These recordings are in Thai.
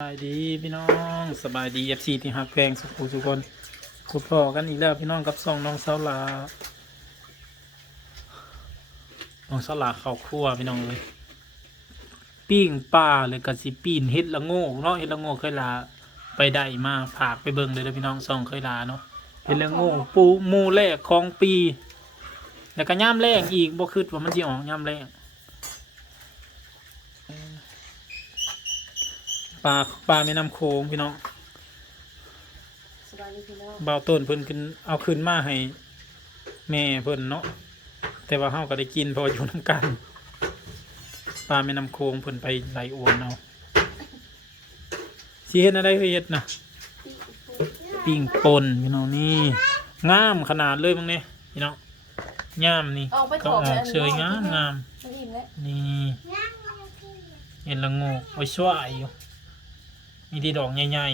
สบายดีพี่น้องสบายดีเอฟซีที่ฮักแพงสุขุทุกคนพบพอกันอีกแล้วพี่น้องกับซองน้องเสาลาน้องเสาลาเข้าครั่วพี่น้องเลยปิ้งปลาเลยกับสิปีนเฮ็ดละโง่เนาะเฮ็ดละโง่เคยลาไปได้มาผากไปเบิ่งเลยเด้อพี่น้องซองเคยลาเนาะเฮ็ดละโง่ปูมูแรกของปี แล้วก็ย่ามแรงอีกบ่คิดว่ามันสิออกย่ามแรง ปลาปลาแม่น้ำโขงพี่น้องสบายดีพี่น้องเบาต้นเพิ่นขึ้นเอาขึ้นมาให้ แม่เพิ่นเนาะแต่ว่าเฮาก็ได้กินเพออยู่น้ำกันปลาแม่น้ำโขงเพิ่นไปไหลอวนเอาสิเฮ็ดอะไรเฮ็ดนะปิ้งป่นพี่น้องนี่งามขนาดเลยมึงเนี่ยพี่น้องงามนี่เอาไปก็ถอดออกเฉยงามงามมันอิ่มแล้ว นี่เห็นละโงูไว้ช่วยอยู่ มีที่ดอกใหญ่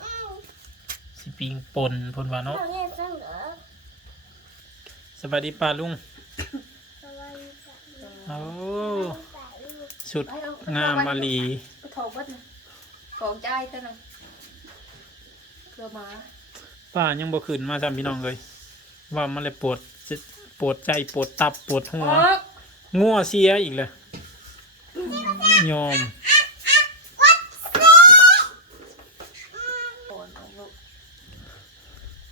ๆสิปิงปนพนว่าเนาะสวัสดีป้าลุงโอ้สุดงามมาลีไปถอดวัดนะกองใจเท่านั้นเกลือหมาป้ายังบ่ขึ้นมาจำพี่น้องเลย ว่ามันเลยปวดจิตปวดใจปวดตับปวดหัวออกงัวเสียอีกเลยยอม ก่อนเอาลูก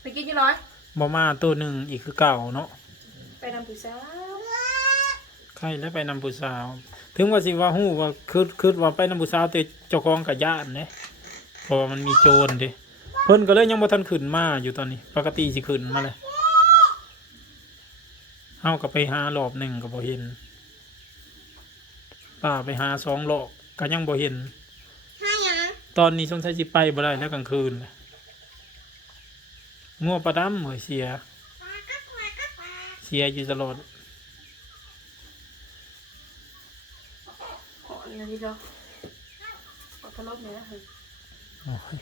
ไปกินยี่ร้ อยบ่มาตัวหนึ่งอีกคือเก่าเนาะไปนำผู้สาวใครแล้วไปนำผู้สาว ถึงว่าสิว่าฮู้ว่าคือคือว่าไปนำผู้สาวแต่เจ้าของกับญาติเด้เพราะว่ามันมีโจรเด้เพิ่นก็เลยยังบ่ทันขึ้นมาอยู่ตอนนี้ ปกติสิขึ้นมาเลยเฮาก็ไปหารอบหนึ่งก็บ่เห็นป้าไปหาสองรอบก็ยังบ่เห็นตอนนี้สงสัยสิไปบ่ได้แล้วกลางคืนน่ะ งัวประดำเหมือเสีย เสียอยู่ตลอดขออันนี้เดียวขอทะเลาะหน่อยนะเฮ้ยโอ้ย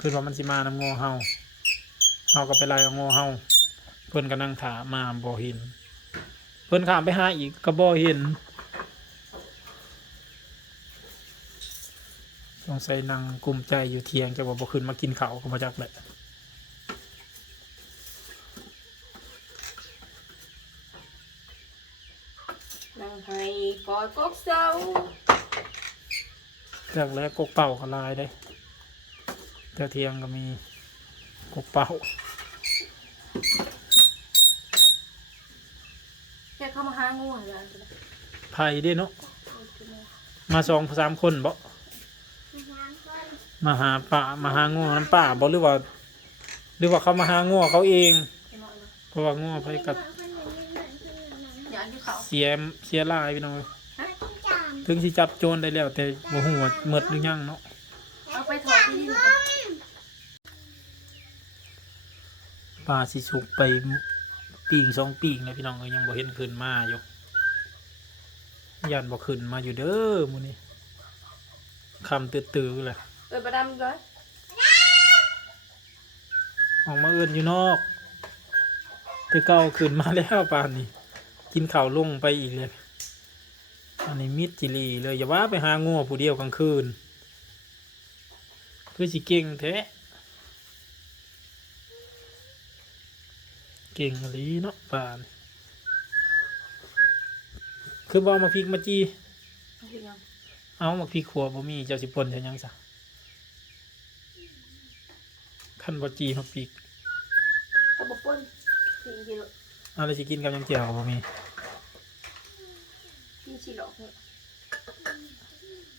คือว่ามันสิมานำโง่เฮาเฮาก็ไปไล่เอาโง่เฮาเพิ่นก็นั่งถามมาบ่เห็น เพิ่นข้ามไปหาอีกก็บ่เห็น งสัยนั่งกลุ้มใจอยู่เทียงจะว่าบ่ขึ้นมากินข้าวก็บ่จักแหละนั่งให้กอดกกเศร้าจากแล้วกกเป่าก็ลายได้เจ้าเทียงก็มีกกเป่าแค่เข้ามาหางูเหรอไผ่เด้เนาะมาสองสามคนบ่ มาหาป่ามาหางูน้ำป่าบ่หรือว่า หรือว่าเขามาหางูเขาเอง เพราะว่างูไปกัดอย่าที่เขาเสียเสียลายพี่น้องถึงสิจับโจรได้แล้ว แต่บ่ฮู้ว่าหมดหรือยังเนาะเอาไปถอดที่นี่ป่าสิสุกไปปีงสองปีงเลยพี่น้องก็ยังบ่เห็นขึ้นมาอยู่ยันบ่ขึ้นมาอยู่เด้อมื้อนี้คำตื้อๆเลย เออประดำเลยออกมาเอื่นอยู่นอกแต่เก่าขึ้นมาแล้วป่านนี้ กินข้าวลงไปอีกเลย อันนี้มิดจิรีเลยอย่าว่าไปหางัวผู้เดียวกลางคืน คือสิเก่งแท้เก่งอะไรเนาะป่านคือบ่เอามาพริกมาจีเอาไปยังเอามาพริกขัวบ่มีเจ้าสิปนจะยังซะ ขั้นบ่จีมาพริกเขาบอกป้นสี่กิโลอะไรสิกินกับยังเจียวบ่มีพี่สี่หลอกเนี่ย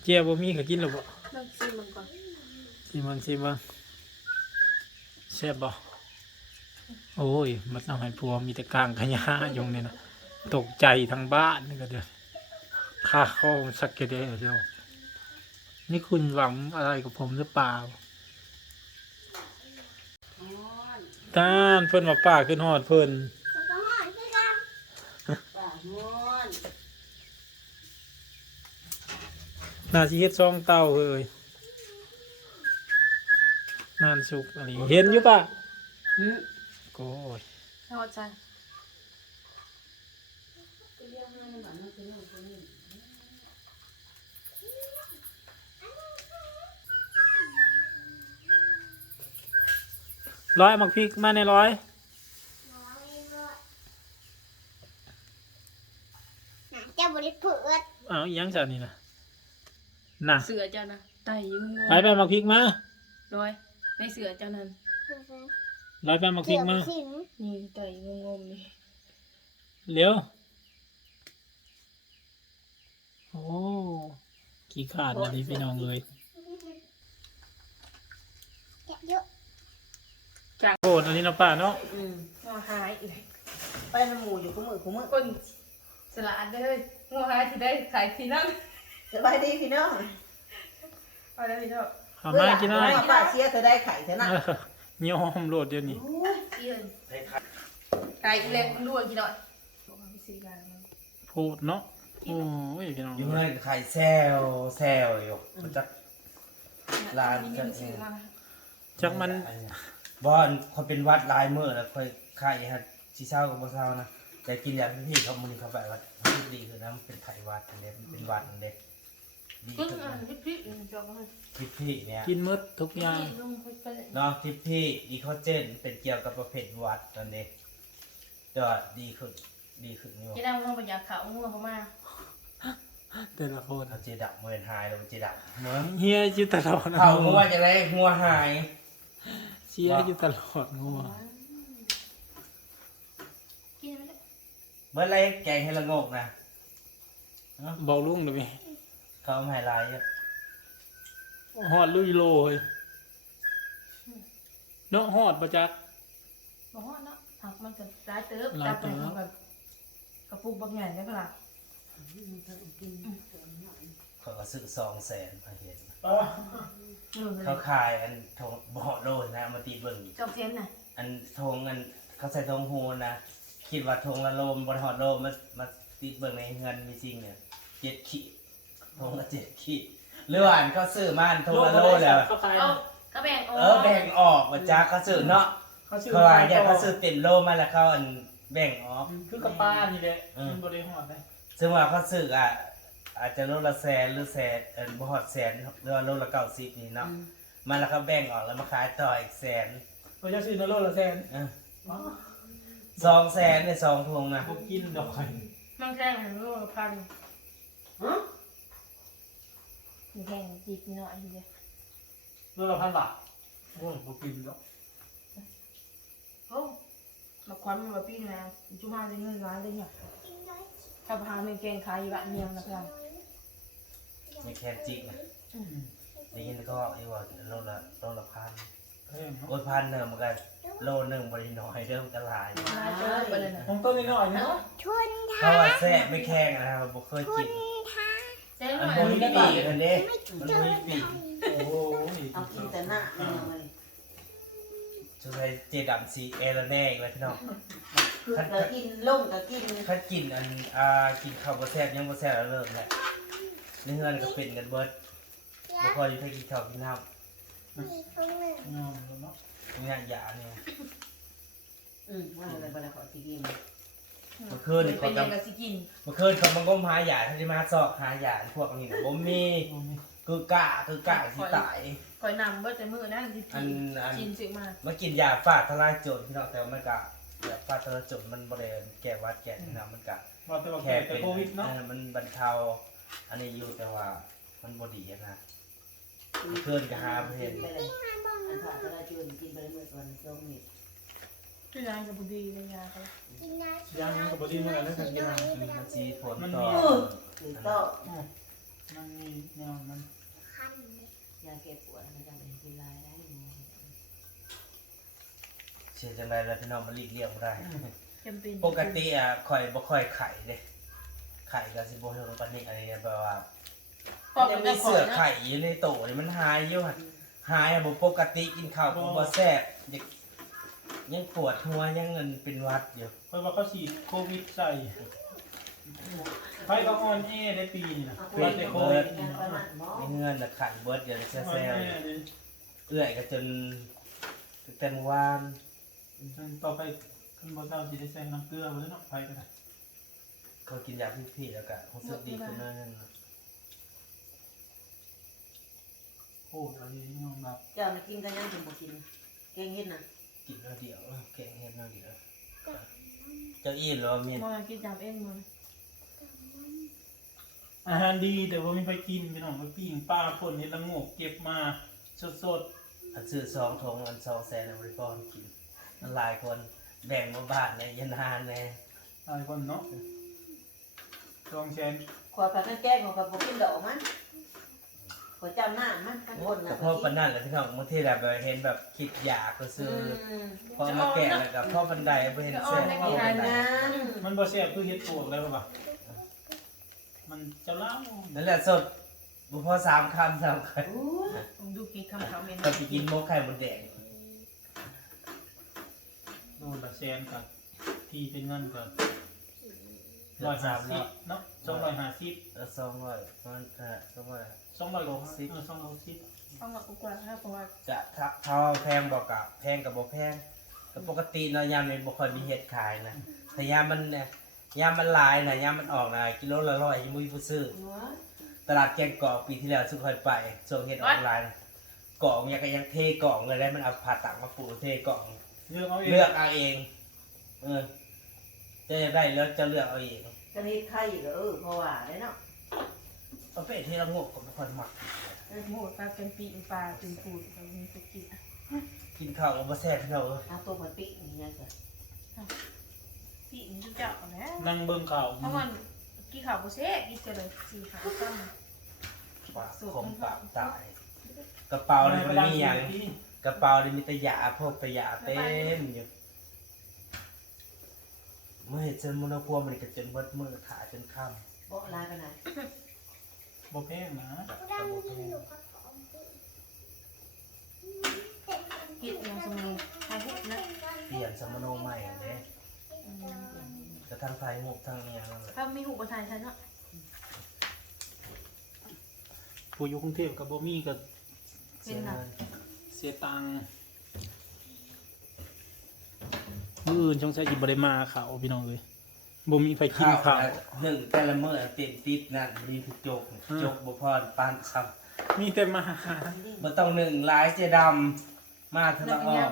เจียวบ่มีก็กินแล้วบ่เริ่มซีมันก่อนสิมันสิมันแซ่บบ่โอ้ยมันเอาให้พัวมีแต่กลางขยะอยู่นี่นะตกใจทั้งบ้านนี่ก็เด้อค่าข้อมันสักแค่เดียวเดียวนี่คุณหวังอะไรกับผมหรือเปล่า ตานเพิ่นมาป้าขึ้นฮอดเพิ่นป่ามอนน่าสิเฮ็ดซองเต้าเอ้ยนานสุกอะไรเห็นอยู่ปะโอ้ยเอาใจ ร้อยเอามักพริกมาในร้อย น่ะเจ้าบริเผือดเอาอีหยังจากนี่นะน่ะเสือเจ้านะไตอยุ่งไปไปเอามักพริกมาร้อยในเสือเจ้านั้นร้อยไปเอามักพริเกี่กยวมาขินนี่ไตงงงๆนี่เร็วโอ้ขี้ขาดอันนี้พี่น้องเลย แกะเยอะ โอ้อันนี้เนาะป้าเนาะอืมงัวหายอีกไปน้ำหมูอยู่กูมือกูมือคนสละอัดเลยงัวหายที่ได้ขายที่นั่นสบายดีพี่น้องเอาแล้วพี่น้องเอามากินได้เพื่อป้าเชียร์เธอได้ไข่เธอนะเออยอมโหลดเดี๋ยวนี้เอียนไก่อีเล็กมันด้วยกี่หน่อยบอกว่าพี่ซีกันมันพูดเนาะโอ้ยพี่น้องอยู่เงินไข่แซวแซวอยู่มันจะร้านมีจะเงินซื้อมาจักมัน บอนเขาเป็นวัดลายมือแล้วค่อยไข่ฮะชีเศร้ากับบ่เศร้านะแต่กินยาพี่เขามือเขาแบบว่าดีคือนะมันเป็นไข่วัดอันเด็มันเป็นวัดอันเด็ดีก็ขึ้นอ่านพี่พี่ๆจอกมาทิพพี่เนี่ยกินหมดทุกอย่างลงไปไปเลยเนาะทิพพี่ดีคอเจนเป็นเกี่ยวกับประเภทวัดอันเด็ยอดดีขึ้นดีขึ้นนี่จะว่าได้มึงไปอยากเขางัวเขามาแต่ละคนเขาเจดับเมือนหายแล้วมันเจดับเหมือนเฮียอยู่ตลอดนะเขางัวจะไรงัวหาย เชียร์อยู่ตลอดงัวกินไปเลยเมื่อไรแกงให้ละโงกนะบอกลุงเดี๋ยวไปเขาเอามาให้ลายเยอะฮอดลุยโลเลยเนาะฮอดประจักษ์บอกว่าเนาะหักมันก็ร้ายเติบร้ายเติบจับไปแบบกระปุกบางใหญ่ได้ปะล่ะ เขาก็ซื้อสองแสนมาเห็น เออเลยเขาขายอันทงบ่อโลดนะมาตีเบิ่งจบเซนน่ะอันทงอันเขาใส่ทงโฮนะ คิดว่าทงละโลมบนหอดโลมามาติดเบิ่งในเงินมีจริงเนี่ยเจ็ดขีดทงละเจ็ดขีดหรือว่าอันเขาซื้อมาอันทงละโลแล้ว เขาขายเอาก็แบ่งออกเออแบ่งออกมาจ้าเขาซื้อเนาะเขาซื้อเขาว่าเนี่ยเขาซื้อเต็มโลมาแล้วเขาอันแบ่งออก คือกระป้านี่แหละอืม มันบริฮอดเลยซึ่งว่าเขาซื้ออะ อาจจะโลละแสนหรือแสนเออบ่ฮอดแสนหรือว่าโลละเก้าสิบนี่เนาะมาแล้วเขาแบ่งออกแล้วมาขายต่ออีกแสนเขาจะซื้อโลละแสนเออสองแสนเนี่ยสองทงนะพวกกินดอกไข่มันแค่หนึ่งโลละพันมีแข่งจีบนิดหน่อยทีเดียวโลละพันบาทโอ้ยพวกกินดอกโอ้มาควันมาปีนะจุ๊มาได้เงินล้านเลยเนี่ย ถ้าพาเมงแกงขายอยู่บ้านเมียงนะพี่ไม่แค่จิกนะได้ยินก็ไอ้ว่าโลละโลละพันเอ้ยโอ้ยพันเนอะมันก็โลหนึ่งบริน้อยเริ่มกระลายร้ายเติบไปเลยนะของต้นนิดหน่อยเนาะชุนเขาว่าแซ่บไม่แข็งนะครับบ่เคยกินท้าเจ๊หอัน่นอยบ่มีปีกอันนี้มันเจบ่อมีปีกโอ้ยเอากินแต่หน้าเอาเลยจะใช้เจดํซีเอลแน่อีกแล้วพี่น้อง คือก็กินลงก็กินถ้ากินอันอ่ากินข้าวบ่แซ่บยังบ่แซ่บแล้วเริ่มแหละในเฮือนก็เป็นกันเบิดบ่ค่อยอยู่ให้กินข้าวกินน้ำมีคนหนึ่งงามแล้วเนาะงานยาเนี่ยอืมว่าอะไรบ้างขอที่กินเมื่อคืนนี่เป็เขานกยังกับสิกินเมื่อคืนเขามางมหาหยาเขาจะมาสอกหาหยาพวกนี้นะบ่มีโอ้ยคือกะคือกะสิตายคอยนำเบิดแต่มือนั่นที่อันอันกินซื้อมามากินยาฟาดทลายโจรพี่น้องแต่ว่ามันกะ ยาฟาดทลายโจรมันบ่ได้แก้หวัดแก้ที่น้ำมันกะว่าแต่ว่าแค่แค่เป็นโควิดเนาะเออมันบรรเทาอันนี้อยู่แต่ว่ามันบ่ดีอะนะเมื่อคืนก็หาบ่เห็นไปเลยอันผ่าตะลาจูนกินไปเมื่อวันช่วงนี้ที่ร้านกับบุดีเลยยาเขากินน้ำยังกับบดีเมื่อไหร่แล้วกันยังมันสิผลต่อคือโต๊ะมันมีแนวมันคันยาแก้ปวดมันจะเป็นกินลายได้ เชื่อจังไดแล้วพี่น้องมันหลีกเลี่ยงบ่ได้ จำเป็นปกติอะข่อยบ่ค่อยไข่เด้ไข่ก็สิบ่เท่าปานนี้อันนี้แบบว่าพอยัมันงจะมีขอเสือนะไข่อยู่ในโตนี่มันหายอยู่หั่นหายอะบ่ปกติกินข้าวก็บ่แซ่บยังยังปวดหัวยังเงินเป็นหวัดอยู่เพราะว่าเขาฉีดโควิดใส่ไฟก็ออนแอได้ปีนี่นะว่าแต่โควิดนี่การเนาะประมาณหมอมีเงินน่ะขันเบิดอยู่ในอแซ่อนแซ่แอเลยเอื้อยก็จนตั้งแต่เมื่อวาน ต่อไปขึ้นบนเท้าสิได้ใส่น้ำเกลือไว้เนาะไฟก็ได้เขากินยาพิษแล้วก็รู้สึกดีขึ้นหน่อนึงโอ้ยอันนี้ยอมรับเจ้าน่ะกินกันยังถึงบ่กิน แกงเห็ดน่ะกกินน้อยเดียวแกงเห็ดน้อยเดียวเจ้าอิ่มหรอว่ามีมองกินจำเองมึงอาหารดีแต่ว่าไม่ไปกินพี่น้องไปปิ้งปลาพ่นเห็ดละงกเก็บมาสดๆอันซื้อสองทงอันสองแสนอาบริกรกิน มันหลายคนแบ่งมาบ้านในยันนานแน่ๆหลายคนเนาะลองแชร์ขอผักกันแจ้งของกับบุกินดอกมันขอจำหน้ามันกันคนแต่นะพ่อปานนั่นแหละพี่น้องบางทีแบบเห็นแบบคิดอยากก็ซื้ออืมพอมาแกะแล้วกับพ่อบันไดไปเห็นเส้นพ่อมีบัรานยไดงานมันบ่แซ่บคือเห็ดปวกแล้วป่ะมันจะเล่านั่นแหละสดบุพอสามคำสามคอู้ผมดูกี่คำเขาเมนำก็ไปกินโมกไข่มดแดง โดนละแสนกับที่เป็นเงินกับร้อยห้าสิบเนาะสองร้อยห้าสิบแล้วสองร้อยมันอะสองร้อยสองร้อยหกสิบเออสองร้อยหกสิบต้องมาอุกว่าเพราะว่าจะถ้าเท่าแพงบอกกับแพงกับบ่แพงแต่ปกติเนาะยามนี้บ่ค่อยมีเห็ดขายนะแต่ยามมันเนี่ยยามมันหลายนะยามมันออกนะกิโลละร้อยยังบ่มีผู้ซื้อหัวตลาดแกงกอกปีที่แล้วสุขอยไปส่งเห็ดออนไลน์กล่องยังก็ยังเทกล่องเลยได้มันเอาผ่าตักมาปลูกเทกล่อง เลือกเอาเองเลือกเอาเอง เออ จะได้แล้วจะเลือกเอาเองกันนี้ไข่ก็เออเพราะว่าได้เนาะประเภทที่เรางกกับคนหมัก หมูปลาเป็นปีปลาเป็นปูดแบบนี้ตุกินกินข้าวกับมาแซ่บพี่เราเออเอาตัวมันปินี่ไงจ้ะปีนี้เจ้าแล้วนั่งเบิ่งข่าวเพราะมันกี่ข่าวโบเซ่กี่เจริญสี่ขาวตั้งปากคมปากตาย กระเป๋าเลยมันมีอย่าง กระเป๋าเลยมีแตะยาพวกแตะยาเต็มอยู่เมื่อเห็นเจนมุนพัวมันก็จนเบิดมือขาจนค่โบลายไปไหนบ่แพงนะำดังกระที่โปรงอยู่กับของกินยังสมุนไพรนะเปลี่ยนสมโนใหม่เด้กระทั่งไฟหกทั้งเนี่ยนั่นแหละถ้ามีหูกระทายฉันเนาะผู้อยู่กรุงเทพกับบ่มีก็เสียเงินเสียตังค์มื้ออื่นช่องใช้สิบ่ได้มาข่าวพี่น้องเอ้ยบ่มีไฟกินข้าวข้าวหนึ่งแต่ละมื้อเต็มติดนั่นมีทุกโจกโจกบ่พอปานซ้ำมีแต่มาหามันต้องหนึ่งลายเจดำมาทะละออก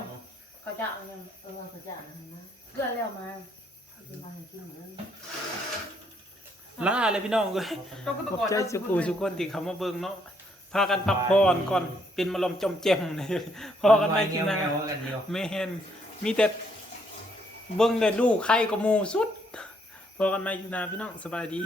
เขาจะเอายังเออเขาจะนะนะเกลือแล้วมากินมาให้กินเหมือนลาเลยพี่น้องเอ้ยต้องก็ขตะอบกอนใจสุกูสุกคนที่เข้ามาเบิ่งเนาะ พากันพักผ่อนก่อนเป็นมาลมจอมแจ่มเลยพอกันไม่กินนะแนวๆกันเดียวไม่เห็นมีแต่เบิ่งแต่ลูกใครก็หมู่สุด พอกันไม่กินนะพี่น้องสบายดี